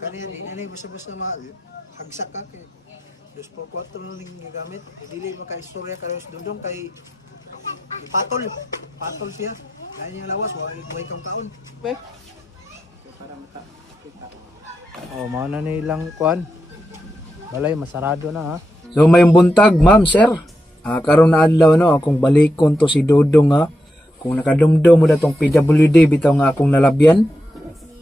Kaniya di na basta-basta mahal. Hagsak ka kay dos por cuatro nung ning gigamit. Dili ba ka istorya karon sa dudong kay ipatol. Patol siya. Kaya niya lawas, wa way kang kaon. Be? Oh, mga na nilang kwan. Balay, masarado na ha. So may buntag, ma'am, sir. Ah, karon na adlaw no, akong balikon to si Dodong ha. Kung nakadumdum mo datong PWD bitaw nga akong nalabyan.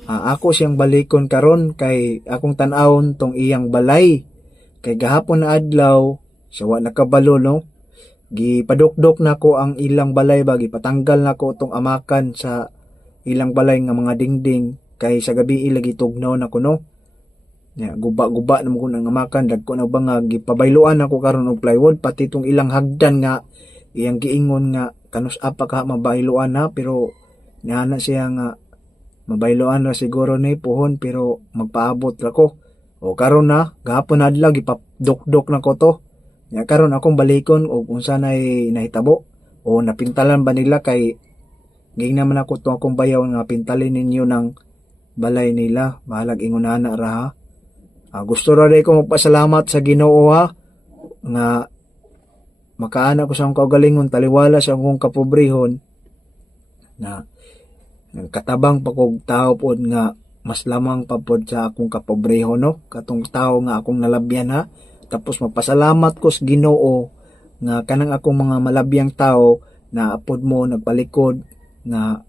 Ah, ako siyang balikon karon kay akong tan-awon tong iyang balay. Kay gahapon na adlaw, siya wa nakabalo no. Gipadukdok na ko ang ilang balay ba, gipatanggal na ko tong amakan sa ilang balay nga mga dingding kay sa gabi ilagi tugnaw na ko no. Ya, guba-guba na mo nang amakan dagko na ba nga gipabayloan ako karon og plywood pati tong ilang hagdan nga iyang giingon nga kanus apa ka mabayloan na pero nihana siya nga mabayloan ra siguro ni puhon pero magpaabot ra ko. O karon na gahapon adlaw gipadukdok na ko to. Ya karon akong balikon og unsa nay nahitabo o napintalan ba nila kay ging naman ako to akong bayaw nga pintalin ninyo ng balay nila. Bahalag ingunana ra ha. Ah, gusto ra rin ko magpasalamat sa Ginoo ha nga makaana ko sa akong kaugalingon taliwala sa akong kapobrehon na katabang pa kog tao pod nga mas lamang pa pod sa akong kapobrehon no? Katong tao nga akong nalabyan ha? Tapos magpasalamat ko sa Ginoo nga kanang akong mga malabyang tao na apod mo nagpalikod nga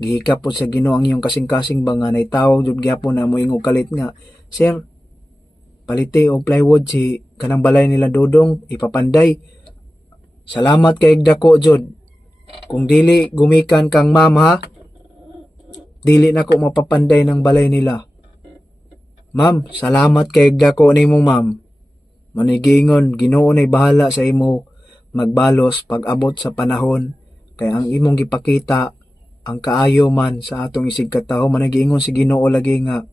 gihika po sa Ginoo ang iyong kasing-kasing ba nga naitaw jud gyapon na moingo kalit nga sir palite og plywood si kanang balay nila dodong ipapanday. Salamat kay dako jud. Kung dili gumikan kang ma'am ha dili na ko mapapanday ng balay nila. Ma'am salamat kay dako nimo ma'am. Manigingon Ginoo nay bahala sa imo magbalos pag abot sa panahon. Kay ang imong gipakita ang kaayo man sa atong isig kataho managiingon si Ginoo lagi nga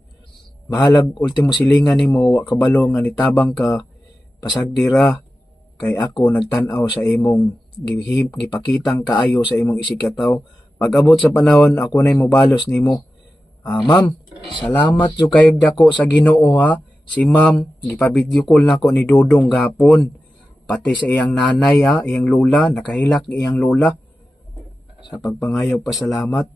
bahalag ultimo silingan nimo wa kabalo nga nitabang ka pasagdira kay ako nagtan-aw sa imong gipakitang kaayo sa imong isig kataho pag abot sa panahon ako nay mobalos nimo. Ah ma'am salamat jud kayo dako sa Ginoo ha. Si ma'am gipabidyo call nako ni Dodong gapon pati sa iyang nanay ha iyang lola nakahilak iyang lola. Sa pagpangayaw pasalamat.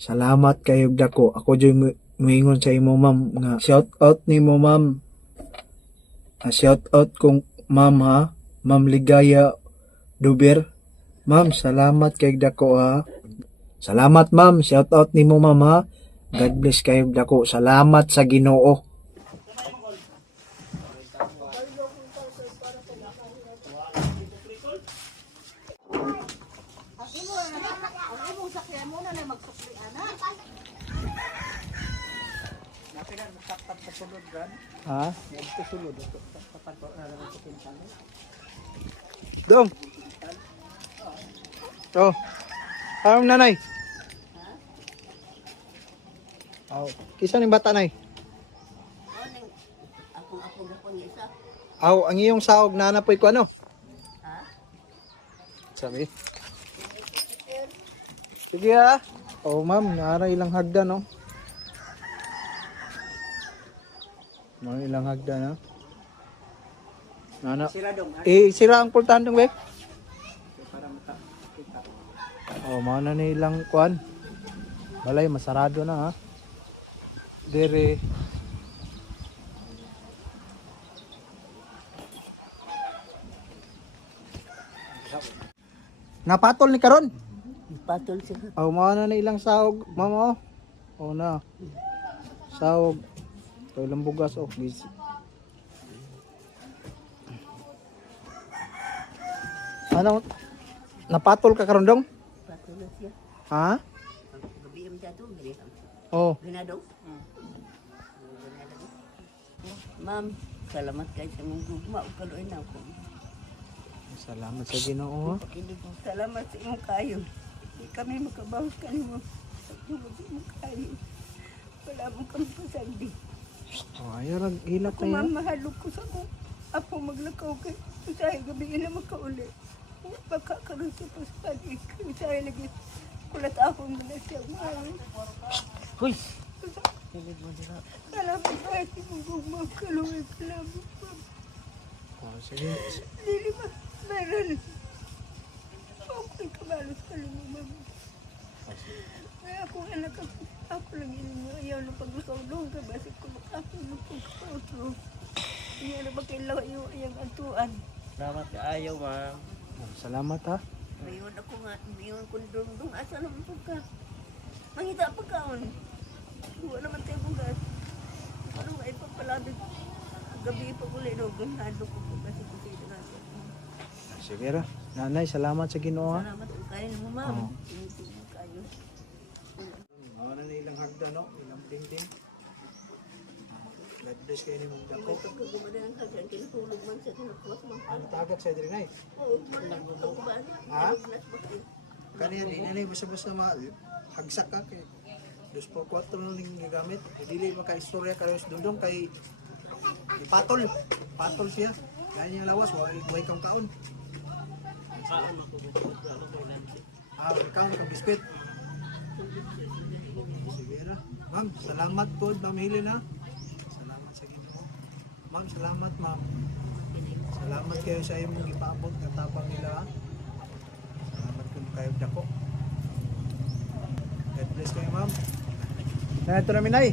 Salamat kayo dako. Ako mu- muingon sa imo ma'am nga shout out nimo ma'am. Ah, shout out kong ma'am ha. Ma'am ligaya duber. Ma'am salamat kay dako ha salamat ma'am shout out nimo ma'am ha God bless kayo dako salamat sa Ginoo Ha? Dong. Oh. Parang nanay. Oh, kisa ning bata nay. Aw, ang iyong saog na napoy ko ano? Sabi. Sige ha. Oh, ma'am, naara ilang hagdan no. Mga ilang hagdan ha. Nana. Eh, sira ang pultandong be. Oh, mga nilang kwan. Balay, masarado na ha. Dere. Napatol ni karon. Patol siya. Oh, mga na ilang sahog, mama. Oh, na. Sahog. Ilang bugas oh, busy. Ano? Napatol ka karon dong? Patol na siya. Ha? Gabi ang dato. Oh. Ganado? Ma'am, salamat kayo sa mong gugma. Ug kaluin na ako. Salamat sa Ginoo. Hindi salamat sa imong kayo. Di kami makabawat kanimo. Tugod sa imong kayo. Wala mo kami pasagdi. Oh, ayaw rag hilak Kung na yan. mamahalog ko sa ko, ako maglakaw kay Usahay gabi na makauli. Baka karoon sa paspalik. Usahay lagi. Kulat ako na siya. Uy! Salamat kahit ibugong ma'am. Kaluwi, salamat ma'am. Oh, sige. Dili ba? Meron. Okay, kabalos ka lang ma'am. Kaya ako anak ako. Ako lang yun mo. Ayaw na pagkakulong ka. Basig ko makatulong kung kapatulong. Hindi na ba kailangan yung ayang atuan. Salamat ka ayaw, ma'am. Oh, salamat ha. Ngayon ako nga, ngayon kung dungdung, asa naman po ka? Mangita pa kaon. Huwa naman tayo bugas. Ano nga ipapalabig. Gabi pa ulit, no? Ganado ko po kasi ko sila nga. Sige ra. Nanay, salamat sa Ginoo ha. Salamat ang kain mo, ma'am. Oo. Tinutulong kayo. Mga na ilang hagda, no? Ilang dingding. God bless kayo ni mong dako. Kapag gumada ng hagyan, tinutulog man sa. Ano diri nay? Ha? Nas ba kayo? Kaniya di na basta-basta mahal. Hagsak ka kay. Dos por cuatro no ning gigamit. Dili pa ka istorya karon sa dundong kay ipatol. Patol siya. Kaya niya lawas wa way kang kaon. Ah, kaon ka biskwit. Sige na. Ma'am, salamat po, Ma'am Helen ha. Salamat sa Ginoo. Ma'am, salamat ma'am. Salamat kayo sa imong ipaabot nga tabang nila ha. Salamat kung kayo dako. God bless kayo, ma'am. Na ito namin ay.